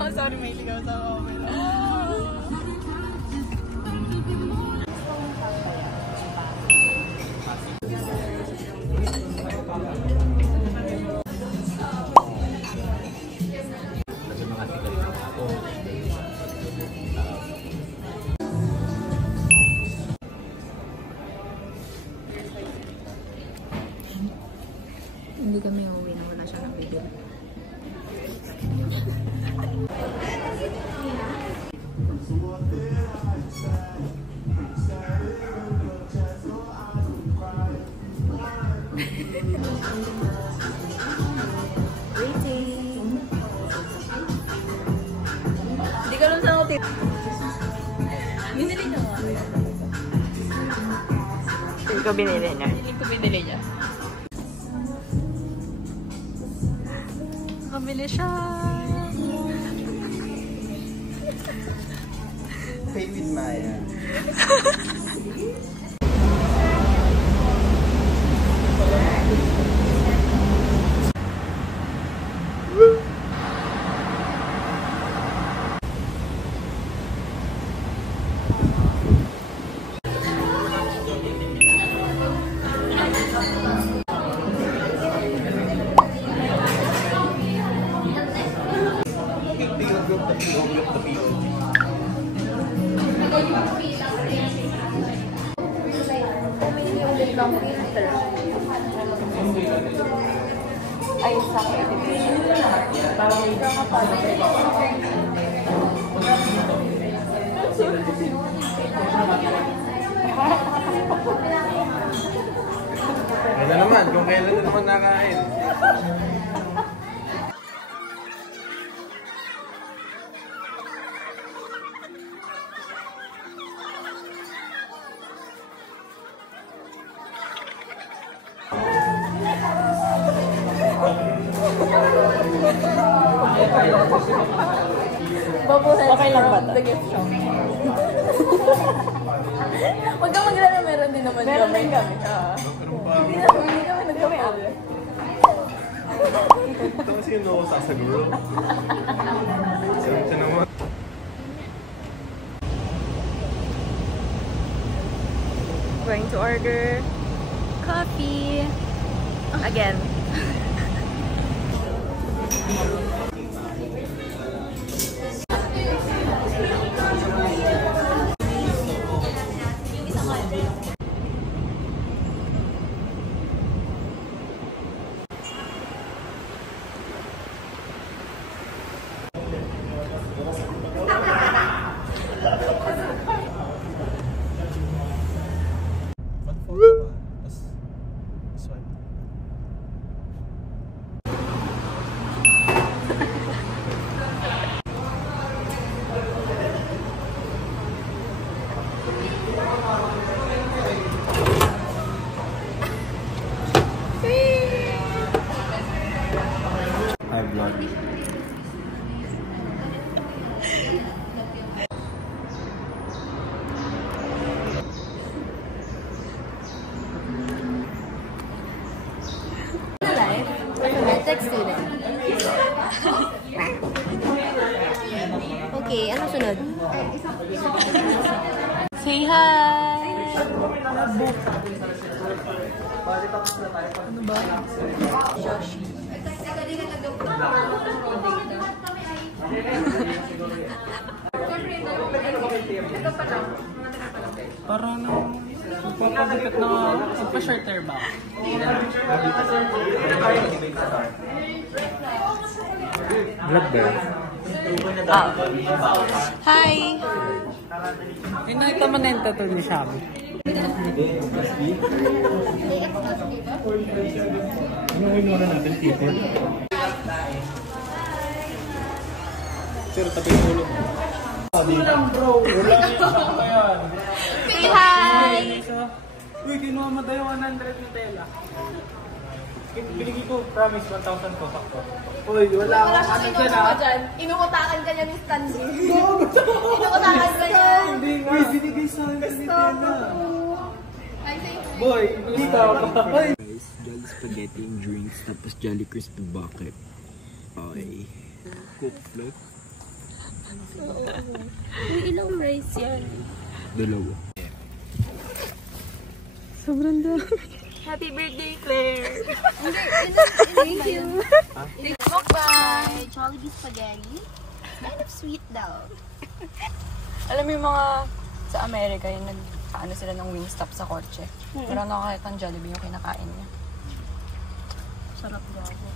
Oh, sorry, may ligaw sa camera. Hindi kami uuwi na wala siyang nabibili. Hindi ka lang sa hotel. Binili niya nga. Hindi ko binili niya. Hindi ko binili niya. Kabili siya. Pay with Maya. Ay, sa parang may Kailan naman? Kung kailan na naman nakain. Okay lang ba ito? The gift shop. Huwag kang maglala, meron din naman. Meron din kami. Hindi kami nagkami-ali. Ito kasi yung no sasaguro. Sarap siya naman. Going to order coffee again. Hi vlog. Text student. Okay, ano sunod? Say hi! Ano ba? Joshi. Parang magpapabigat na magpa-shorter ba? Vlog ba? Hi! Pinakita mo na yung tattoo ni Shami. Ano yung muna natin, people? Sir, tabi yung ulo mo. Kulang bro! Kulang yung pa yan! Say hi! Uy, kinuha mo tayo 100 na tela. Binigay ko, promise, 1,000 ko, sakto. Uy, wala akong ano dyan ha. Inuutakan ka niya ni Stanley. Inuutakan ka niya. Hindi nga. Uy, binigay sa akin ni Tela. Boy, hindi ka pa. Guys, Jolly Spaghetti and drinks, tapos Jolly Crispy Bucket. Okay. Cook vlog. Uy, ilang fries yan? Dalawa. Sobrang dami. Happy birthday, Claire! Thank you. Mukbang! Jollibee spaghetti. It's kind of sweet though. Alam mo yung mga sa Amerika, yung nag-ano sila ng Wingstop sa kotse. Pero nakakita ng Jollibee yung kinakain niya. Sarap gago.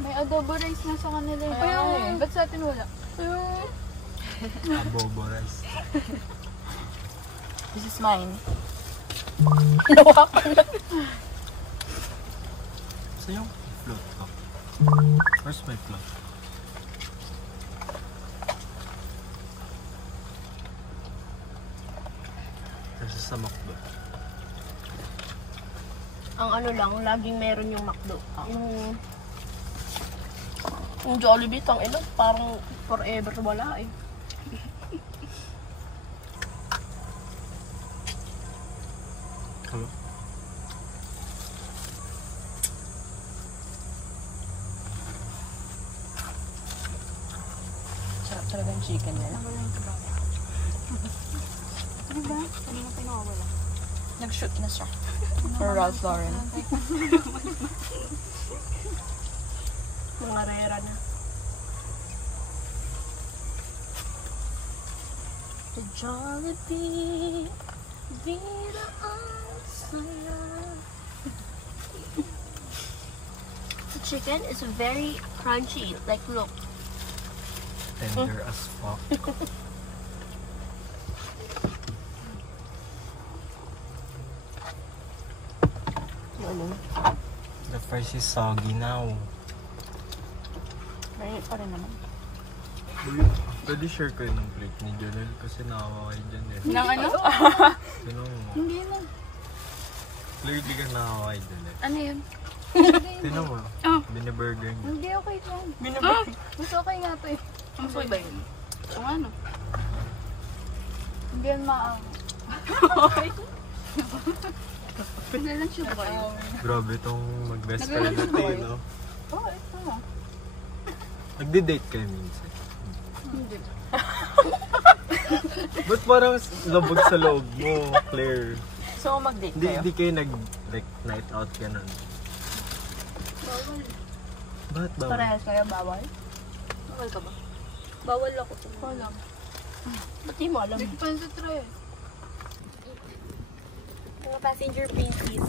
May adobo rice na sa kanila. Ayun. Ba't sa atin wala? Abobo rice. This is mine. Saan yung float ko? Where's my float? Kasi sa McDo. Ang ano lang, laging meron yung McDo. Yung Jollibee, tang ina, parang forever wala eh. Hello? Sarap talaga yung chicken nila. Nag-shoot na siya. For Ralph Lauren. Mga rera na. The Jollibee, vida ang saya. The chicken is very crunchy. Like, look. Tender as fuck. The fries is soggy now. Mainit pa rin naman. Uy, pwede share ko yung plate ni Janelle kasi nakawa kayo dyan eh. Nang ano? Sino mo? Hindi na. Claire, di ka nakawa kay Janelle. Ano yun? Sino mo? Biniburger niya. Hindi okay lang. Binabay. Mas okay nga to eh. Mas okay ba yun? Ang ano? Hindi yan maang. Hindi lang siya ba yun? Grabe itong mag-best friend natin, no? Oo, ito mo. Nagdi-date kayo minsan. Ba't parang labog sa loob mo, Claire? So, mag-date Hindi, kayo? hindi kayo like, night out ka nun. Bawal. Bakit ba? Parehas kaya bawal? Bawal ka ba? Bawal ako. Wala. Ba't di mo alam? Depende sa try. Mga passenger pinkies.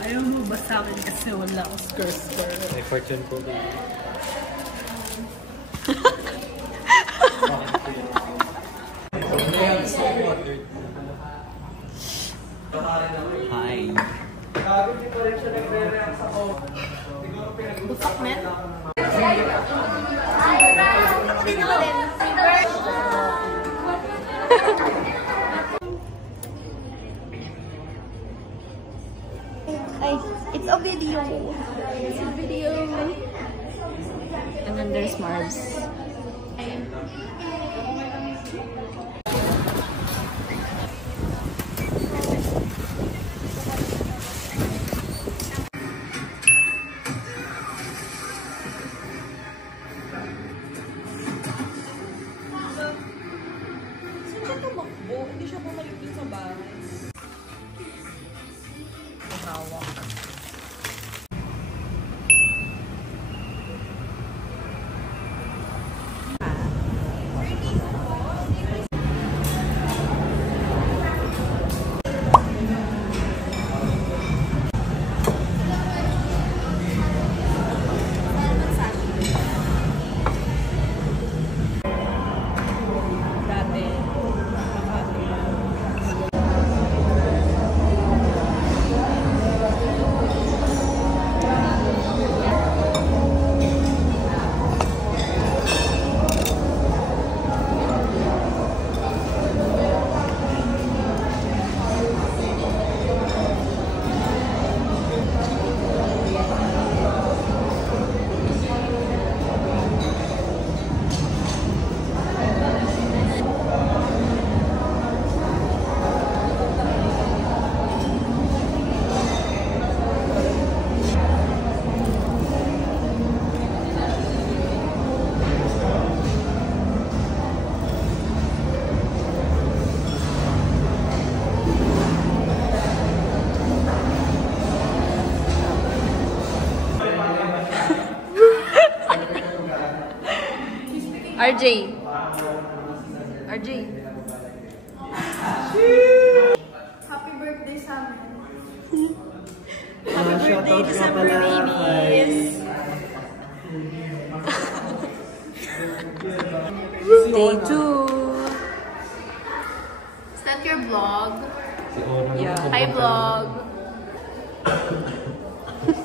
Ayaw mo ba sa akin kasi wala akong skr-skr. May fortune po. Hi. Busak, man? Ay, it's a video. It's a video. And then there's Marbs. RJ. RJ. Happy birthday sa amin. Happy birthday, December babies. Stay tuned. Is that your vlog? Yeah. Hi, vlog.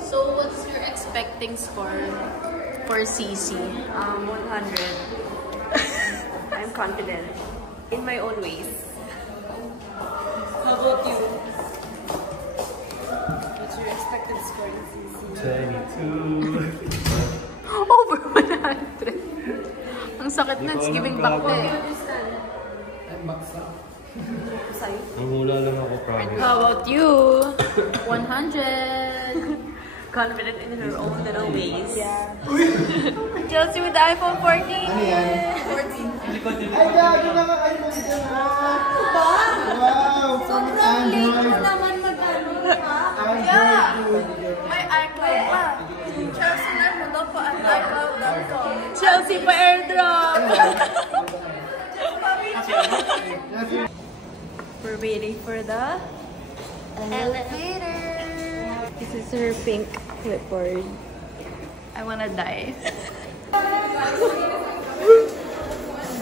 So, what's your expecting score for CC? 100. I'm confident. In my own ways. How about you? What's your expected score in CC? 22. Over 100. Ang sakit na, it's giving back na eh. Namula lang ako, promise. How about you? 100. Confident in her own little ways. Yeah. Chelsea with the iPhone 14. Ay, gago naman kayo mo dyan ha. Wow! Sobrang late mo naman mag-ano, ha? Yeah! May iCloud pa. Chelsea na mo daw pa at iCloud.com. Chelsea pa airdrop. We're waiting for the Elevator. This is her pink clipboard. I wanna die.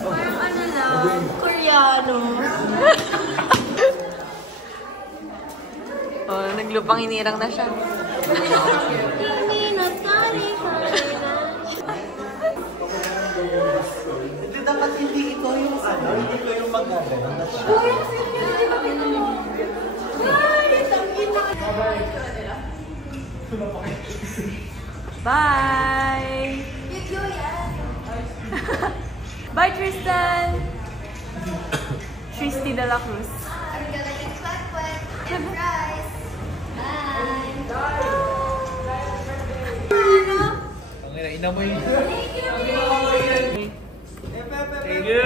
Parang ano lang, Koreano. Oh, naglupang hinirang na siya. Hindi dapat hindi ikaw yung ano, hindi ko yung maganda. Bye! Bye, Tristan! Tristy de la Cruz. I'm gonna eat clap-clap and fries. Ang ina mo yun. Thank you!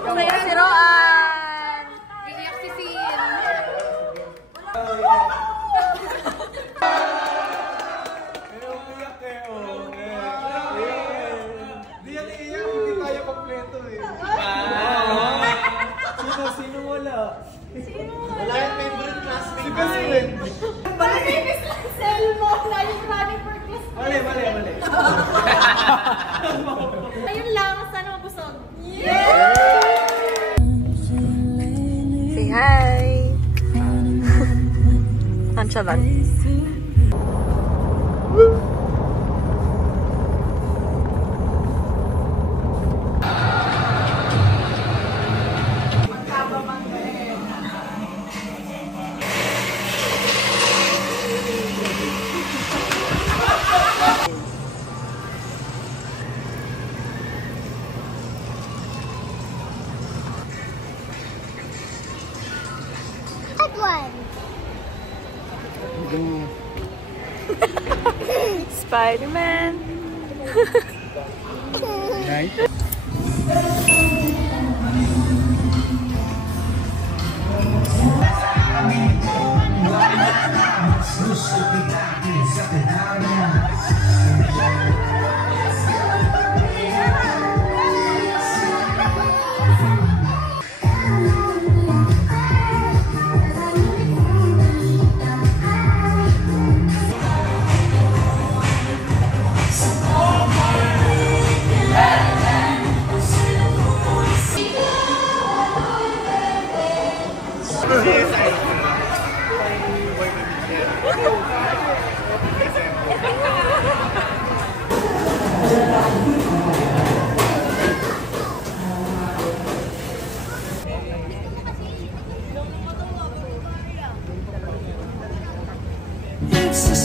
Masaya si Roan! Iiyak si Sin. Di yan iiyak, hindi tayo kompleto eh. Sino wala? Wala yung favorite classmate. Si best friend. Malinis lang Selmo. Laging running for class. Mali. Ayun lang, sana mabusog. Say hi! Anchalan. Spider-Man! It's the